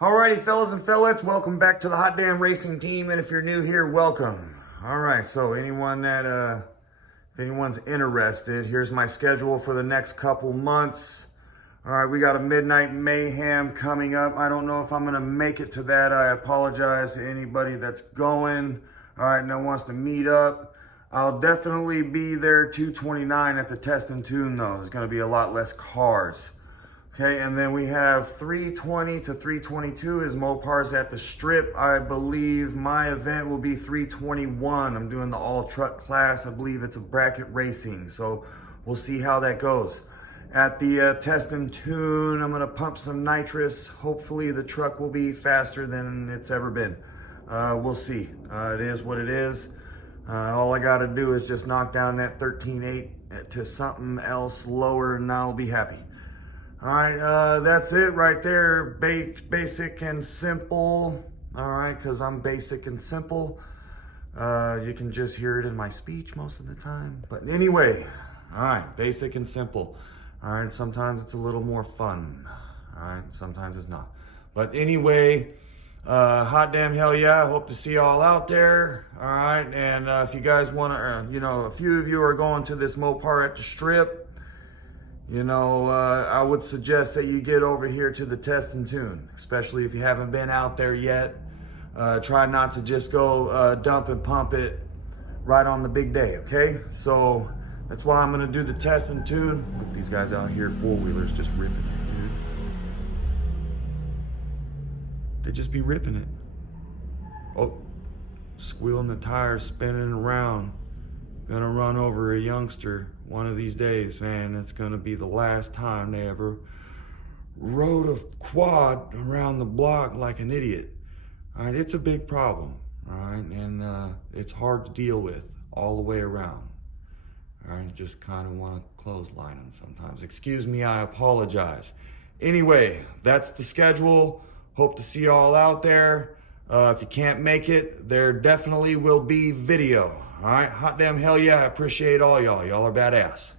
Alrighty, fellas and fellas, welcome back to the Hot Damn Racing Team, and if you're new here, welcome. Alright, so anyone that, if anyone's interested, here's my schedule for the next couple months. Alright, we got a Midnight Mayhem coming up. I don't know if I'm going to make it to that. I apologize to anybody that's going. Alright, and that wants to meet up. I'll definitely be there 229 at the Test and Tune, though. There's going to be a lot less cars. Okay, and then we have 320 to 322 is Mopars at the Strip. I believe my event will be 321. I'm doing the all truck class. I believe it's a bracket racing, so we'll see how that goes. At the Test and Tune, I'm gonna pump some nitrous. Hopefully the truck will be faster than it's ever been. We'll see. It is what it is. All I gotta do is just knock down that 13.8 to something else lower and I'll be happy. All right, that's it right there. Basic and simple. All right, because I'm basic and simple. You can just hear it in my speech most of the time. But anyway, all right, basic and simple. All right, sometimes it's a little more fun. All right, sometimes it's not. But anyway, hot damn hell yeah, I hope to see y'all out there. All right, and if you guys want to, a few of you are going to this Mopar at the Strip. I would suggest that you get over here to the Test and Tune, especially if you haven't been out there yet. Try not to just go dump and pump it right on the big day, okay? So that's why I'm gonna do the Test and Tune. Look, these guys out here, four-wheelers, just ripping it, dude. They just be ripping it. Oh, squealing the tires, spinning around. Gonna run over a youngster one of these days, man. It's gonna be the last time they ever rode a quad around the block like an idiot. All right, it's a big problem, all right, and it's hard to deal with all the way around. All right, just kind of want to clothesline them sometimes. Excuse me, I apologize. Anyway, that's the schedule. Hope to see y'all out there. If you can't make it, there definitely will be video. All right, hot damn hell yeah, I appreciate all y'all. Y'all are badass.